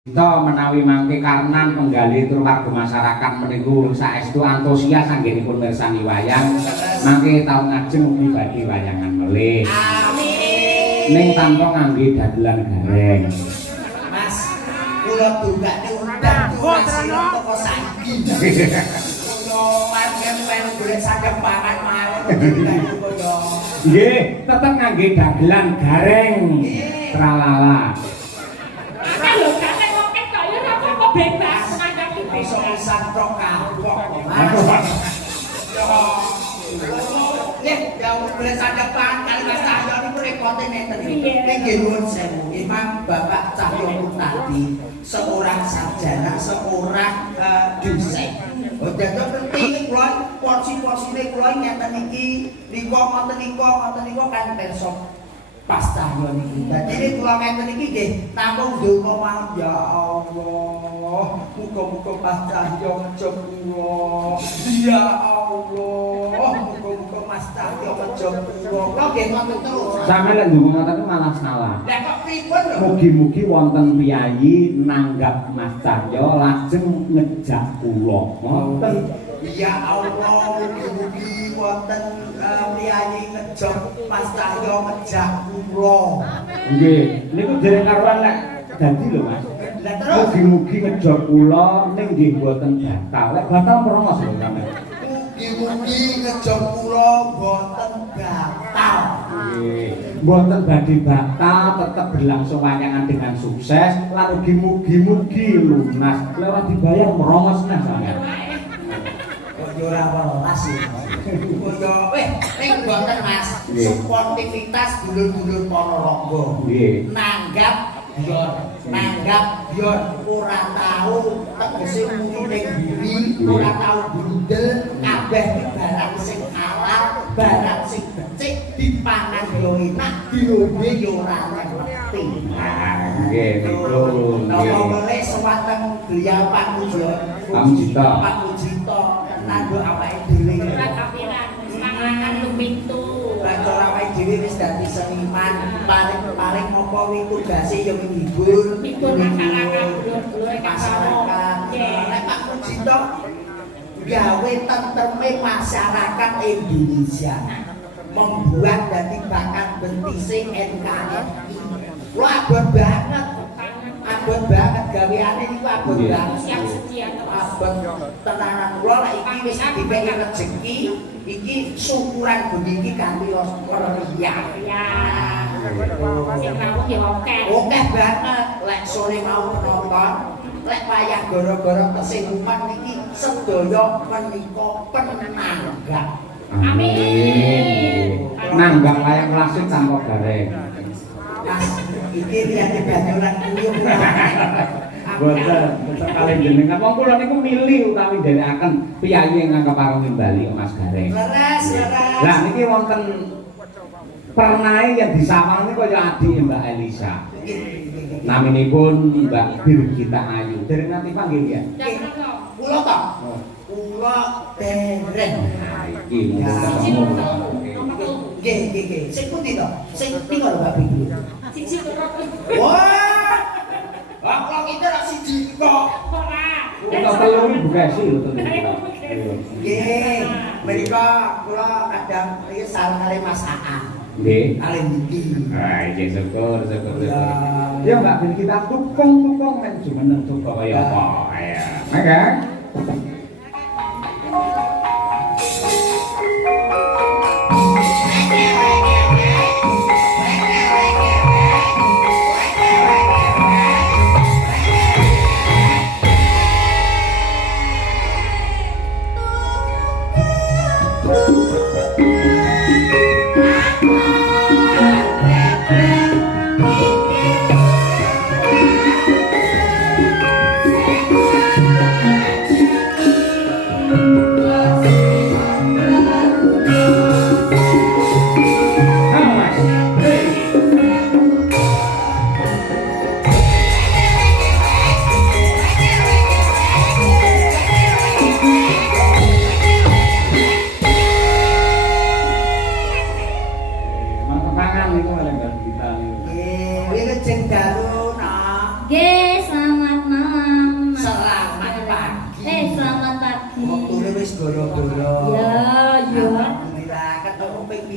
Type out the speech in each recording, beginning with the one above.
Kita menawi mangke karenan penggali tur warga masyarakat meniku saestu antusias anggenipun mirsani wayang mangke taun ngajeng ugi badhe wayangan melih. Amin. Ning tanpa ngangge dagelan gareng. Mas, kula dongakne undang masira teko saiki. Kula panjen golek saged pangan mawon. Nggih, tetep ngangge dagelan gareng. Tralala. Bebas ngadapi iso pisan tok kapok. Ya boleh saja Pak, kalau Mas Cahyo niku rekote nenten iki. Nggih nuwun sewu. Imam Bapak Cahyo tadi seorang sarjana, seorang dosen. Dados penting kula porsi-porsine kula ngeten iki niku ngoten niku kan besok pas Cahyo niki. Dadi nek kula ngeten iki nggih namung donga mawon ya Allah. Muga-muga pas Cahyo ngejog kula. Ya Allah. Muga-muga Mas Cahyo ngejog kula. Kula nggih ngoten terus. Sampe lek ndonga ngoten malah salah. Lah kok pripun lho? Mugi-mugi wonten piyayi nanggap Mas Cahyo lajeng ngejak kula. Ngoten. Ya Allah, mugi-mugi wonten priyayi ngejog Mas Cahyo ngejak kula. Nggih, niku dereng karuan lek dadi lho Mas. Lah terus Mugi-mugi ngejog kula ning nggih mboten batal. Lek batal merongos lho sampe. mugi-mugi ngejog kula boten batal. Nggih, mboten badhe batal, tetep berlangsung wayangan dengan sukses lan ugi mugi-mugi lunas. Lewat dibayar merongos nah sampe. Kok ora welas iki. Kaya ning boten Mas, sportivitas dulur-dulur Ponorogo. Nggih. Nanggap yor ora tau tegese muni ning buri, ora tau bundel, kabeh barang sing halal, barang sing becik dipangan yo enak, diombe yo ora ngerti. Nggih, niku nggih. Napa melih sewateng beliau Pak Mujito. Pak Mujito nanggo awake dhewe. Ora kapiran, mangan lumintu. Cara awake dhewe wis dadi seniman, paling apa wi tugase ya menghibur, Hibur masyarakat, dulur-dulur masyarakat. Nek Pak Mujito gawe tentreme masyarakat Indonesia. Membuat dadi bakat bentise NKRI. Wah, abot banget. Abot banget gaweane niku abot banget. Siap sedia terus. Abot tenanan kula lek iki wis dipeki rezeki, iki syukuran bumi iki kanthi ria. Ya. Sing rawuh ya akeh. Akeh banget lek sore mau penonton, lek wayah gara-gara kesehatan niki sedaya menika penanggap. Amin. Nanggap wayang klasik tanpa gareng. Mas, iki liyane banyolan kuyup. Boten, sekali jenengan wong kula niku milih utawi nderekaken piyayi ingkang kepareng nimbali Mas Gareng. Leres. Lah niki wonten pernae yang disawang niku kaya adik Mbak Elisa. Naminipun Mbak Birgita Ayu. Dereng nanti panggil ya. Kula to. Kula dereng. Iki mung ketemu. Nggih. Sing pundi to? Sing tiga lho Mbak Birgita. Siji loro. Wah. Kok kita ra siji kok. Ora. Kita telu iki buka sih lho tentu. Nggih, menika kula kadang iki sareng kali Mas Aan. Nggih. Kali niki. Ah, iki syukur. Ya Mbak Birgita tukung men jumeneng coba kaya apa. Ya. Mangga.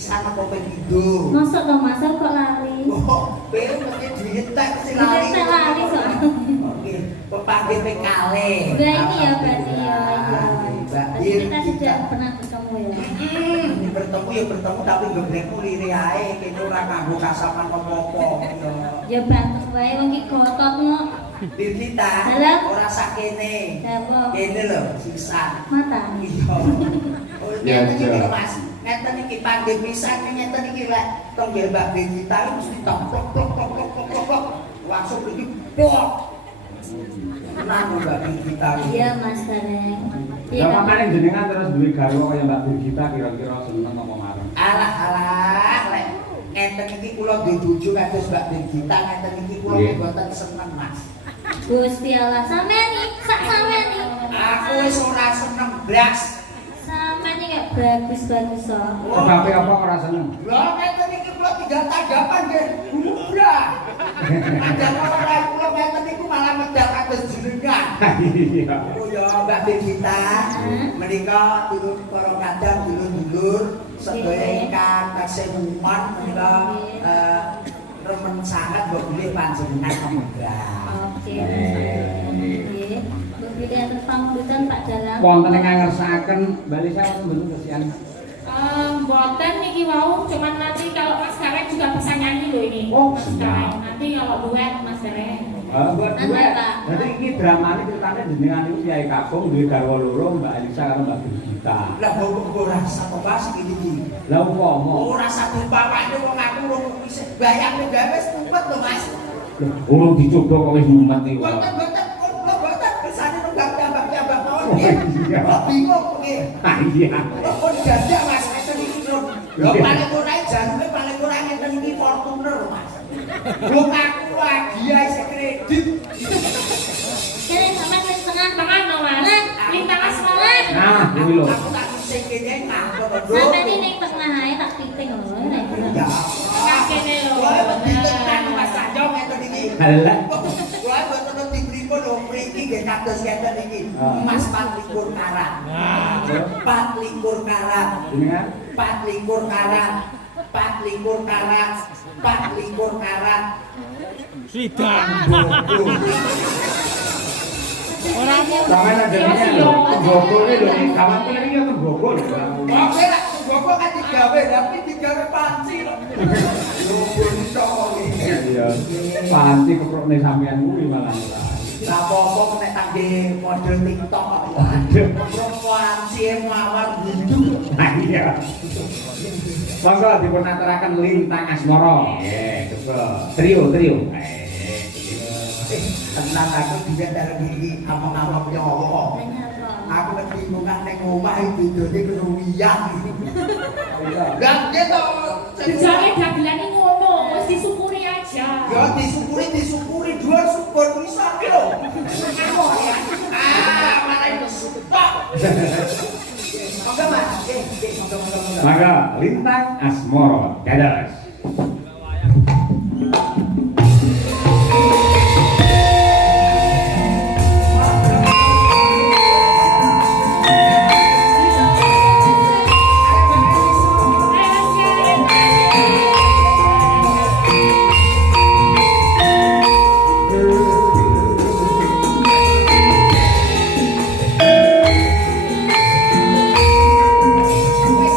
pisan apa ping pindho? Mosok to Mas kok lali. Oh, kowe mesti dihentak mesti lali. Dihentak lali soalnya. Oke, pepanggil ping kalih. Udah ini ya berarti ya. Mbak Berarti kita sudah pernah bertemu ya. Bertemu ya bertemu tapi geblekmu lire ae kene ora kanggo kasapan apa-apa. Ya bantu wae wong iki gototmu. Birgita, Halo? ora sakene. Dapo. Kene lho, sisa. Mata. Iya. Oh, Ya, ngeten iki ya. lho, Mas. Ngeten iki panggil pisan ngeten iki lek tong nggih Mbak Birgita mesti toplok plok plok plok plok plok plok. Langsung iki pok. Tenang Mbak Birgita. Iya Mas Bareng. Ya makanya jenengan terus duwe garwa kaya Mbak Birgita kira-kira seneng apa marem. Alah alah lek ngeten iki kula duwe bojo kados Mbak Birgita ngeten iki kula Nggih. mboten seneng Mas. Gusti Allah sampean iki, sak sampean iki. Aku wis ora seneng blas. Sampean iki gak bagus-bagus kok. Sebabe apa ora seneng? Lah ngeten iki kula tinggal tanggapan nggih. Mudah. Padahal ora kula ngeten iku malah medal kados jenengan. Iya. Oh ya Mbak Birgita, menika turun para kadang dulur-dulur sedaya ingkang kasemuan menika remen sangat mbok bilih panjenengan pemugah. Oke. Nggih. Mbok bilih atas pamulutan Pak Dalang. Wonten ingkang ngersakaken Mbak Lisa wonten mboten kesian. Mboten niki wau, cuman nanti kalau Mas Gareng juga bisa nyanyi loh ini. Oh, Mas siap. Gareng. Nanti kalau duet Mas Gareng. Buat Nanti, duet. Pak. Jadi iki dramane ceritane jenengan niku Kyai Kakung duwe garwa loro Mbak Elisa karo Mbak Birgita. Lah kok ora satu pas iki. Lah umpama Ora satu bapakne wong aku wong isih bayang gawe wis tumpet lho Mas. urung dicoba kok wis mumet iki. Boten boten kesane nunggak tambah mawon Oh, nggih. iya. Bingung nggih. Ah iya. Kok jajan Mas ngeten iki lho. Lho paling ora janune paling ora ngeten iki Fortuner Mas. Wong aku lagi ae sing kredit. Kene sampean wis tengah Tangan no Mas. Lintang asmara. Nah, iki lho. Aku tak sing kene nganggo lho. Sampean iki ning tengah ae tak piting lho. Ya. Kakene lho. Wah, ditekan Mas Sanjo ngeten iki. Halah. Wah, boten dipripun lho mriki nggih kados ngeten iki. Emas 24 karat. 24 karat. Jenengan 24 karat. 24 karat. 24 karat. sampeyan ajenge lho. Gogol iki lho kawan kene iki kan gogol. Oke lah, gua kan digawe, tapi digawe panci lho. Yo bonto iki. Iya. Panti keprokne sampeyan kuwi malah. Lah apa-apa nek tangge model TikTok kok. Waduh. Panci mawar hidup. Nah iya. Monggo dipun aturaken Lintang Asmara. Nggih, coba. Trio. Tenang aku juga dari diri amang-amang nyawa. Aku kebingungan neng omah itu jadi kerugian. Dan gitu. Jane dagelan iki ngono, wis disyukuri aja. Ya disyukuri dua syukur bisa lho. Malah itu stop. Moga Mas, moga. Maka Lintang Asmara. Dados. Wis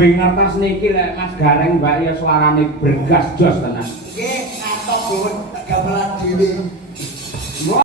Lambing ngertos niki lek Mas Gareng Mbak ya suarane bergas jos tenan. Nggih, ngatok Gun, gamelan dhewe.